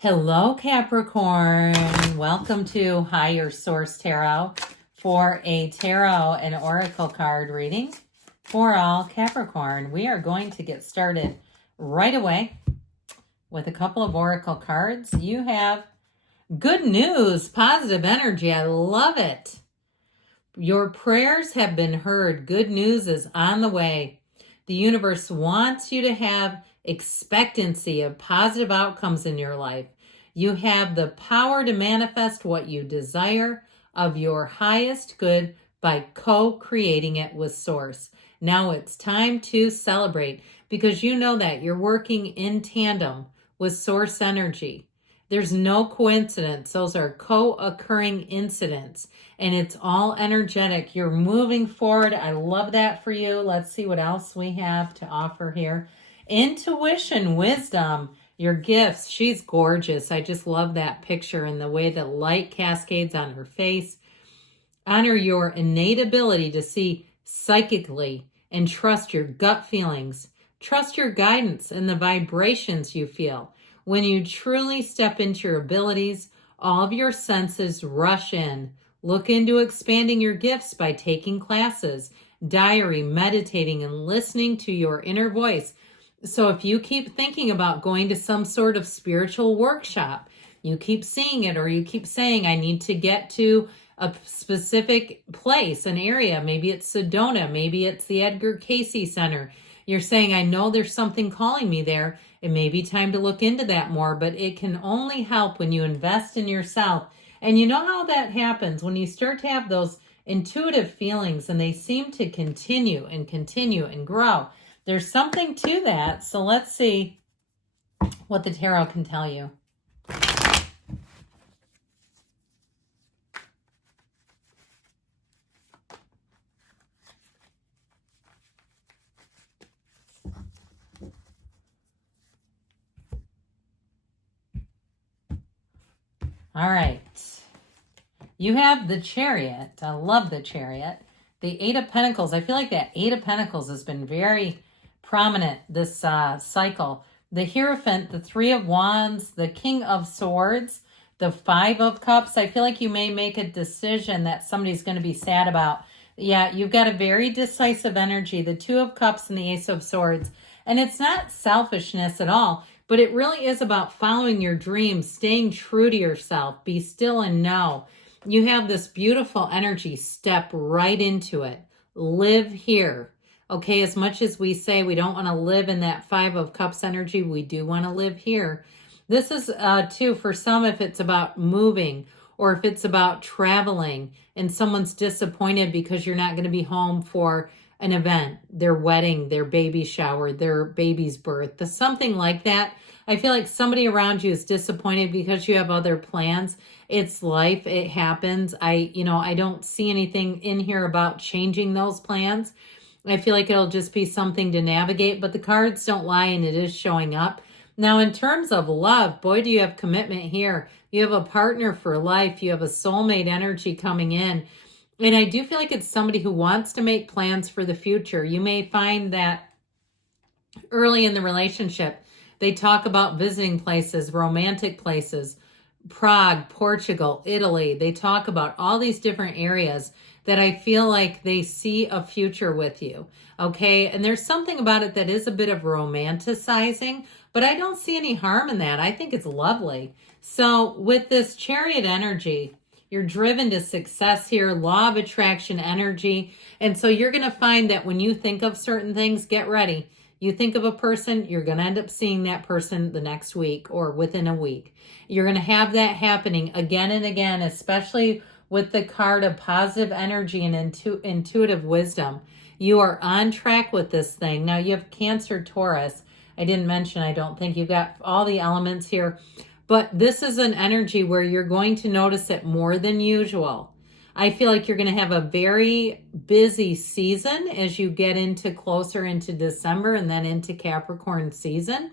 Hello, Capricorn. Welcome to Higher Source Tarot for a tarot and oracle card reading for all Capricorn. We are going to get started right away with a couple of oracle cards. You have good news, positive energy. I love it. Your prayers have been heard. Good news is on the way. The universe wants you to have expectancy of positive outcomes in your life. You have the power to manifest what you desire of your highest good by co-creating it with Source. Now it's time to celebrate because you know that you're working in tandem with Source energy. There's no coincidence. Those are co-occurring incidents, and it's all energetic. You're moving forward. I love that for you. Let's see what else we have to offer here. Intuition, wisdom, your gifts. She's gorgeous. I just love that picture and the way the light cascades on her face. Honor your innate ability to see psychically and trust your gut feelings. Trust your guidance and the vibrations you feel. When you truly step into your abilities, all of your senses rush in. Look into expanding your gifts by taking classes, diary, meditating, and listening to your inner voice. So if you keep thinking about going to some sort of spiritual workshop, you keep seeing it, or you keep saying, I need to get to a specific place, an area. Maybe it's Sedona. Maybe it's the Edgar Cayce Center. You're saying, I know there's something calling me there. It may be time to look into that more, but it can only help when you invest in yourself. And you know how that happens when you start to have those intuitive feelings and they seem to continue and grow. There's something to that. So let's see what the tarot can tell you. All right. You have the Chariot. I love the Chariot. The Eight of Pentacles. I feel like that Eight of Pentacles has been very prominent this cycle. The Hierophant, the Three of Wands, the King of Swords, the Five of Cups. I feel like you may make a decision that somebody's going to be sad about. Yeah, you've got a very decisive energy. The Two of Cups and the Ace of Swords. And it's not selfishness at all, but it really is about following your dreams, staying true to yourself. Be still and know. You have this beautiful energy. Step right into it. Live here. Okay, as much as we say we don't want to live in that Five of Cups energy, we do want to live here. This is, too, for some, if it's about moving or if it's about traveling and someone's disappointed because you're not going to be home for an event, their wedding, their baby shower, their baby's birth, something like that. I feel like somebody around you is disappointed because you have other plans. It's life. It happens. I don't see anything in here about changing those plans. I feel like it'll just be something to navigate, but the cards don't lie and it is showing up. Now, in terms of love, boy, do you have commitment here. You have a partner for life. You have a soulmate energy coming in. And I do feel like it's somebody who wants to make plans for the future. You may find that early in the relationship, they talk about visiting places, romantic places, Prague, Portugal, Italy. They talk about all these different areas that I feel like they see a future with you, okay? And there's something about it that is a bit of romanticizing, but I don't see any harm in that. I think it's lovely. So with this Chariot energy, you're driven to success here, law of attraction energy. And so you're going to find that when you think of certain things, get ready. You think of a person, you're going to end up seeing that person the next week or within a week. You're going to have that happening again and again, especially with the card of positive energy and intuitive wisdom. You are on track with this thing. Now you have Cancer, Taurus. I didn't mention, I don't think you've got all the elements here, but this is an energy where you're going to notice it more than usual. I feel like you're going to have a very busy season as you get closer into December and then into Capricorn season.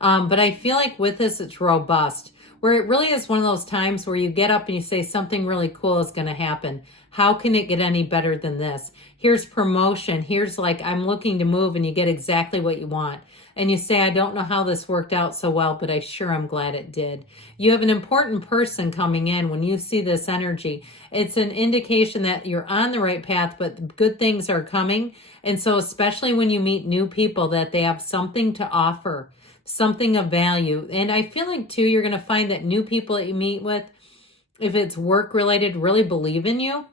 But I feel like with this, it's robust, where it really is one of those times where you get up and you say something really cool is going to happen. How can it get any better than this? Here's promotion. Here's like, I'm looking to move, and you get exactly what you want. and you say, I don't know how this worked out so well, but I sure am glad it did. You have an important person coming in. When you see this energy, it's an indication that you're on the right path, but good things are coming. And so especially when you meet new people, that they have something to offer, something of value. And I feel like too, you're going to find that new people that you meet with, if it's work related, really believe in you.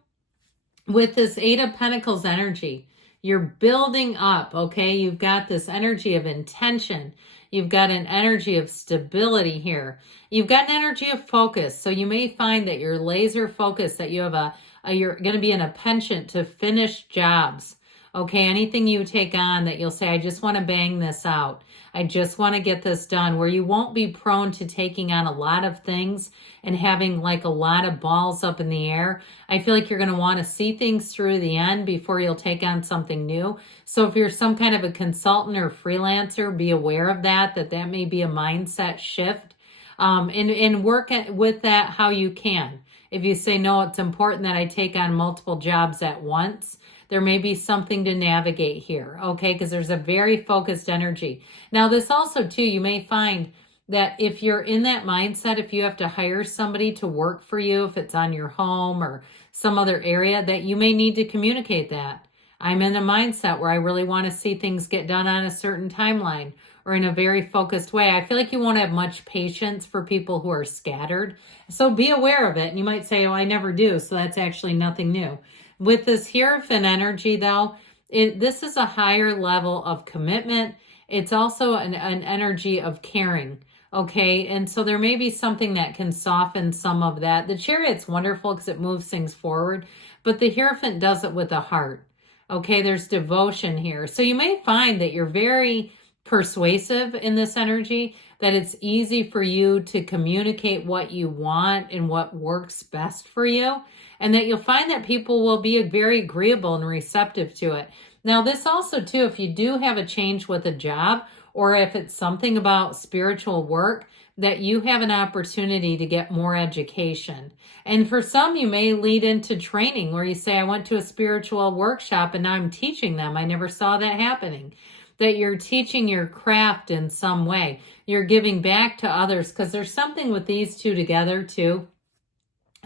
With this Eight of Pentacles energy, you're building up, okay? You've got this energy of intention. You've got an energy of stability here. You've got an energy of focus. So you may find that you're laser focused, that you have you're going to be in a penchant to finish jobs. Okay, anything you take on that you'll say, I just want to bang this out. I just want to get this done, where you won't be prone to taking on a lot of things and having like a lot of balls up in the air. I feel like you're going to want to see things through the end before you'll take on something new. So if you're some kind of a consultant or freelancer, be aware of that may be a mindset shift. And work with that how you can. If you say, no, it's important that I take on multiple jobs at once, there may be something to navigate here, okay? Because there's a very focused energy. Now, this also, too, you may find that if you're in that mindset, if you have to hire somebody to work for you, if it's on your home or some other area, that you may need to communicate that. I'm in a mindset where I really want to see things get done on a certain timeline or in a very focused way. I feel like you won't have much patience for people who are scattered. So be aware of it. And you might say, oh, I never do. So that's actually nothing new. With this Hierophant energy, though, this is a higher level of commitment. It's also an energy of caring, okay? And so there may be something that can soften some of that. The Chariot's wonderful because it moves things forward, but the Hierophant does it with a heart, okay? There's devotion here. So you may find that you're very persuasive in this energy, that it's easy for you to communicate what you want and what works best for you, and that you'll find that people will be very agreeable and receptive to it. Now, this also, too, if you do have a change with a job, or if it's something about spiritual work, that you have an opportunity to get more education. And for some, you may lead into training where you say, I went to a spiritual workshop and now I'm teaching them. I never saw that happening. That you're teaching your craft in some way. You're giving back to others, because there's something with these two together too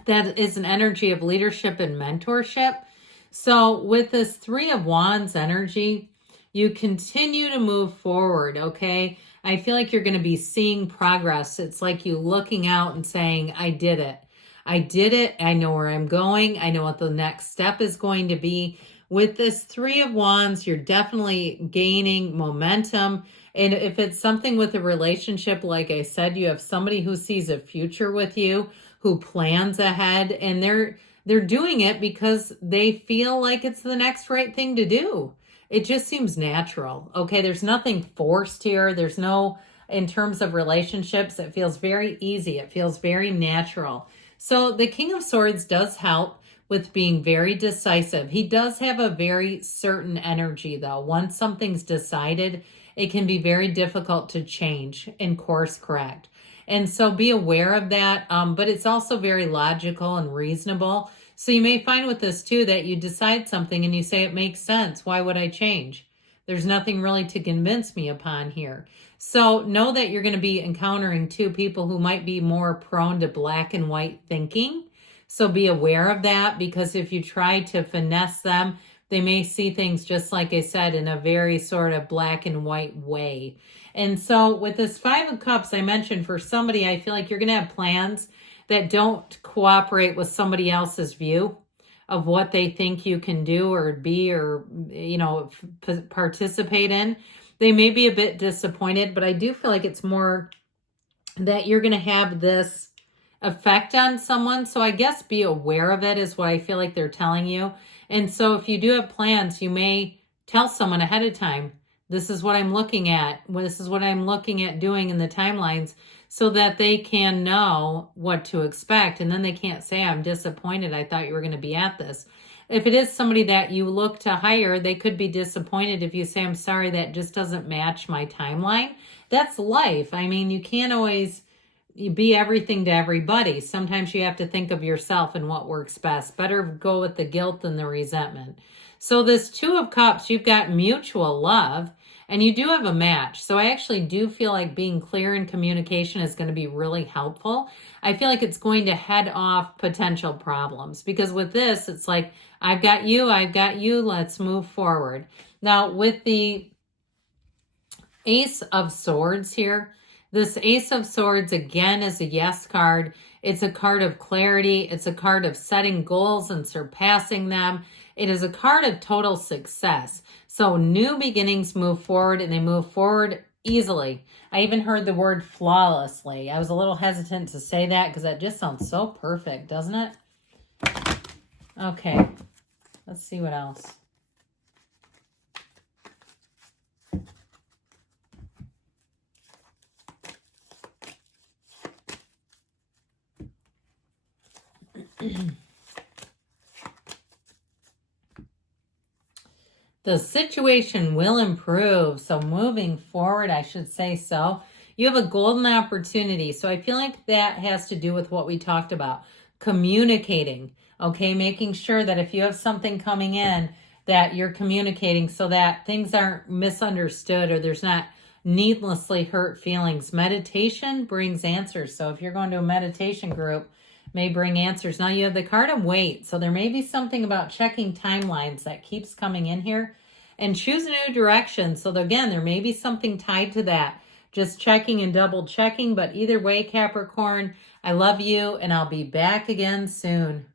that is an energy of leadership and mentorship. So with this Three of Wands energy, you continue to move forward, okay? I feel like you're going to be seeing progress. It's like you looking out and saying, I did it. I did it. I know where I'm going. I know what the next step is going to be. With this Three of Wands, you're definitely gaining momentum. And if it's something with a relationship, like I said, you have somebody who sees a future with you, who plans ahead, and they're doing it because they feel like it's the next right thing to do. It just seems natural. Okay, there's nothing forced here. There's no, in terms of relationships, it feels very easy. It feels very natural. So the King of Swords does help with being very decisive. He does have a very certain energy, though. Once something's decided, it can be very difficult to change and course correct. And so be aware of that. But it's also very logical and reasonable. So you may find with this too that you decide something and you say it makes sense. Why would I change? There's nothing really to convince me upon here. So know that you're going to be encountering two people who might be more prone to black and white thinking. So be aware of that, because if you try to finesse them, they may see things, just like I said, in a very sort of black and white way. And so with this Five of Cups, I mentioned for somebody, I feel like you're going to have plans that don't cooperate with somebody else's view of what they think you can do or be or, participate in. They may be a bit disappointed, but I do feel like it's more that you're going to have this effect on someone. So I guess be aware of it is what I feel like they're telling you. And so if you do have plans, you may tell someone ahead of time, this is what I'm looking at. This is what I'm looking at doing in the timelines, so that they can know what to expect. And then they can't say, I'm disappointed. I thought you were going to be at this. If it is somebody that you look to hire, they could be disappointed if you say, I'm sorry, that just doesn't match my timeline. That's life. I mean, you can't always be everything to everybody. Sometimes you have to think of yourself and what works best. Better go with the guilt than the resentment. So this Two of Cups, you've got mutual love. And you do have a match. So I actually do feel like being clear in communication is going to be really helpful. I feel like it's going to head off potential problems, because with this, it's like, I've got you, let's move forward. Now, with the Ace of Swords here, this Ace of Swords again is a yes card. It's a card of clarity. It's a card of setting goals and surpassing them. It is a card of total success. So new beginnings move forward, and they move forward easily. I even heard the word flawlessly. I was a little hesitant to say that because that just sounds so perfect, doesn't it? Okay, let's see what else. The situation will improve. So moving forward, I should say so. You have a golden opportunity. So I feel like that has to do with what we talked about. Communicating, okay? Making sure that if you have something coming in, that you're communicating so that things aren't misunderstood or there's not needlessly hurt feelings. Meditation brings answers. So if you're going to a meditation group, may bring answers. Now you have the card of weight. So there may be something about checking timelines that keeps coming in here, and choose a new direction. So again, there may be something tied to that. Just checking and double checking. But either way, Capricorn, I love you, and I'll be back again soon.